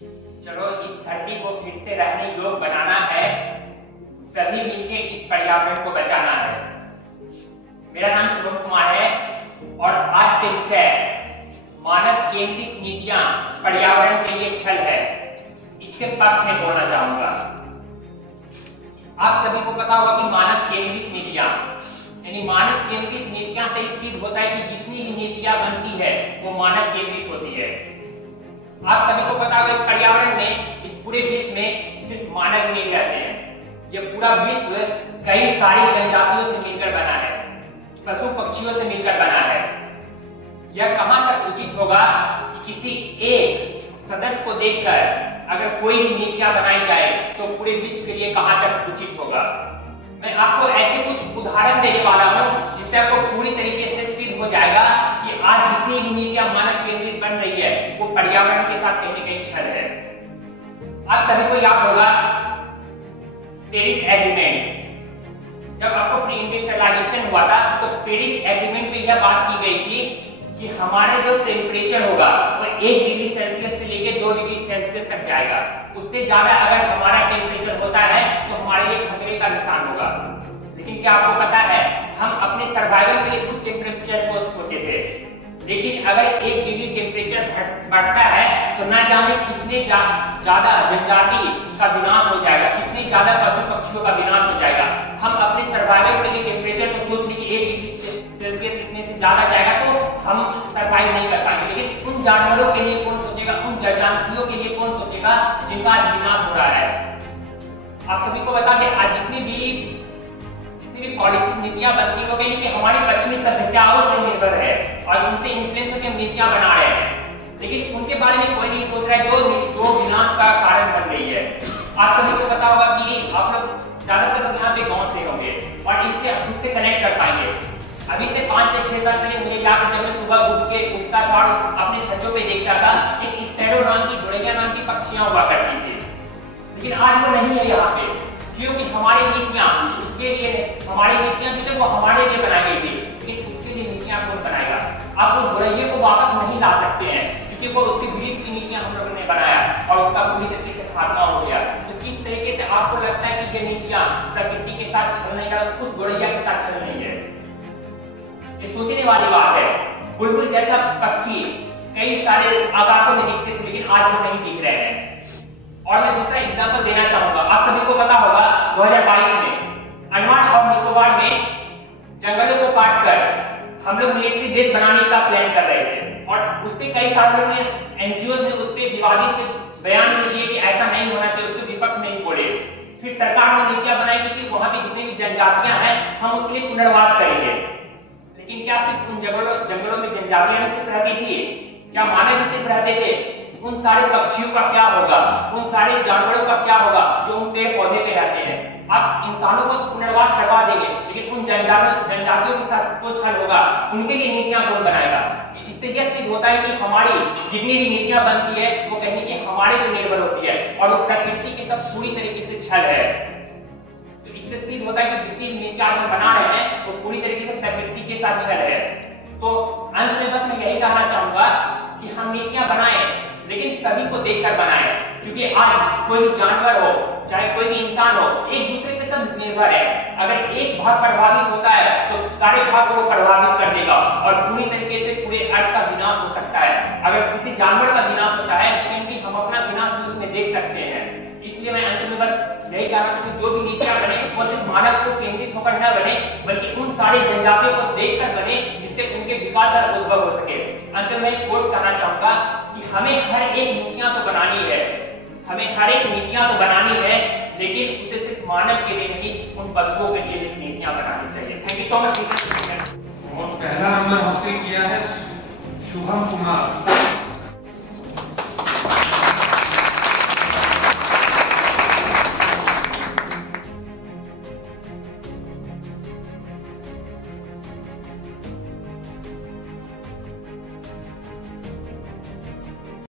चलो इस धरती को फिर से रहने योग्य बनाना है, सभी मिलकर इस पर्यावरण को बचाना है। मेरा नाम शुभम कुमार है और आज के विषय मानव केंद्रित नीतियां पर्यावरण के लिए छल है, इसके पक्ष में बोलना चाहूंगा। आप सभी को पता होगा कि मानव केंद्रित नीतियां यानी मानव केंद्रित नीतियां से सिद्ध होता है कि जितनी भी नीतियां बनती है वो मानव केंद्रित होती है। आप सभी को पता होगा इस पर्यावरण में, इस पूरे विश्व में सिर्फ मानव नहीं रहते हैं। ये पूरा विश्व कई सारी जनजातियों से मिलकर बना है, पशु पक्षियों से मिलकर बना है। यह कहां तक उचित होगा कि किसी एक सदस्य को देखकर अगर कोई भी नीतियां बनाई जाए तो पूरे विश्व के लिए कहां तक उचित होगा। मैं आपको ऐसे कुछ उदाहरण देने वाला हूं जिससे आपको पूरी तरीके से सिद्ध हो जाएगा कि आज जितनी भी नीतियां मानव केंद्रित बन रही है वो पर्यावरण के साथ कहीं न कहीं छल है। आप सभी को याद होगा पेरिस एग्रीमेंट। जब आपको प्री इंडस्ट्रियलाइजेशन हुआ था तो पेरिस एग्रीमेंट में यह बात की गई थी कि हमारे जो टेम्परेचर होगा वो 1 डिग्री सेल्सियस से लेकर 2 डिग्री सेल्सियस तक जाएगा। उससे ज्यादा अगर हमारा टेम्परेचर होता है तो हमारे लिए खतरे का निशान होगा। लेकिन क्या आपको पता है हम अपने सर्वाइवल के लिए उस टेम्परेचर को सोचे थे, लेकिन अगर 1 डिग्री टेम्परेचर बढ़ता है तो ना जाने कितने ज्यादा जनजाति का विनाश हो जाएगा, कितने ज्यादा पशु पक्षियों का विनाश हो जाएगा। हम अपने सर्वाइवल के लिए टेम्परेचर को सोच लें कि 1 डिग्री सेल्सियस इतने से ज्यादा जाएगा तो हम सर्वाइव नहीं कर पाएंगे। लेकिन उन जानवरों के लिए कौन सोचेगा, उन जनजातियों के लिए कौन सोचेगा जिनका विनाश हो रहा है। आप सभी को बता दें आज जितनी भी पॉलिसी नीतियां बनती हो गई कि हमारी पश्चिमी सभ्यताओं से निर्भर है और उनसे इन्फ्लुएंस होकर नीतियां बना रहे हैं, लेकिन उनके बारे में कोई नहीं सोच रहा है जो विनाश का कारण बन रही है। आप सभी को पता होगा कि आप लोग ज्यादातर लोग यहाँ पे गांव से होंगे और इससे कनेक्ट कर पाएंगे। अभी से 5 से 6 साल पहले मुझे याद है जब मैं सुबह उठता था और अपने छतों पे देखता था एक स्पैरो नाम की, गोरैया नाम की पक्षियां हुआ करती थी, लेकिन आज वो नहीं है यहाँ पे, क्योंकि हमारी नीतियां उसके लिए, हमारी नीतियां जो थे वो हमारे लिए बनाई गई थी, लेकिन उसके लिए नीतियां कौन बनाएगा। आप उस गोरैये को वापस नहीं ला सकते हैं क्योंकि वो उसकी विरुद्ध की नीतियां हम लोगों ने बनाया और उसका पूरी तरीके से खात्मा हो गया। तो किस तरीके से आपको लगता है कि ये नीतियां प्रकृति के साथ छल नहीं कर, उस गोरैया के साथ छल नहीं है। ये सोचने वाली बात है। बुलबुल जैसा पक्षी कई सारे आकाशों में दिखते थे लेकिन आज वो नहीं दिख रहे हैं। और मैं दूसरा एग्जांपल देना चाहूंगा। आप सभी को पता होगा 2022 में अंडमान और निकोबार में जंगलों को काटकर हम लोग मिलिट्री बेस बनाने का प्लान कर रहे थे और उसपे कई सारे लोगों ने, एनजीओ ने उसपे विवादित बयान दिए कि ऐसा नहीं होना चाहिए, उसके विपक्ष नहीं बोले। फिर सरकार ने नीतियां बनाई कि वहां पे जितनी भी जनजातियां हैं हम उसके लिए पुनर्वास करेंगे। लेकिन क्या सिर्फ उन जंगलों में जनजातियां भी सिर्फ रहती थी? क्या मानव भी सिर्फ रहते थे? उन सारे पक्षियों का क्या होगा, उन सारे जानवरों का क्या होगा जो उन पेड़ पौधे पे रहते हैं। आप इंसानों को पुनर्वास करवा देंगे लेकिन उन जनजातियों के साथ तो छल होगा, उनके लिए नीतियां कौन बनाएगा। इससे यह सिद्ध होता है कि हमारी जितनी भी नीतियां बनती है वो कहीं कि हमारे पे निर्भर होती है और वो प्रकृति के साथ पूरी तरीके से छल है। तो इससे सिद्ध होता है कि जितनी भी नीतियां हम बना रहे हैं वो पूरी तरीके से प्रकृति के साथ छल है। तो अंत में बस मैं यही कहना चाहूंगा कि हम नीतियां बनाएं लेकिन सभी को देखकर बनाएं, क्योंकि आज कोई भी जानवर हो चाहे कोई भी इंसान हो एक दूसरे पे सब निर्भर है। अगर एक भाग प्रभावित होता है तो सारे भाग को प्रभावित कर देगा और पूरी तरीके से पूरे अर्थ का विनाश हो सकता है। अगर किसी जानवर का विनाश होता है तो क्योंकि हम अपना विनाश भी उसमें देख सकते हैं। इसलिए मैं अंत में बस यही कहना चाहता हूं जो भी नीतियां बने वो सिर्फ मानव को केंद्रित होकर न बने बल्कि उन सारी जनजातियों को देखकर बने जिससे उनके विकास और उद्भव हो सके। अंत में एक कोट कहना चाहूंगा कि हमें हर एक नीतियां तो बनानी है, हमें हर एक नीतियां तो बनानी है, लेकिन उसे सिर्फ मानव के लिए नहीं उन पशुओं के लिए भी नीतियां बनानी चाहिए। Thank you so much. और पहला नंबर हासिल किया है शुभम कुमार।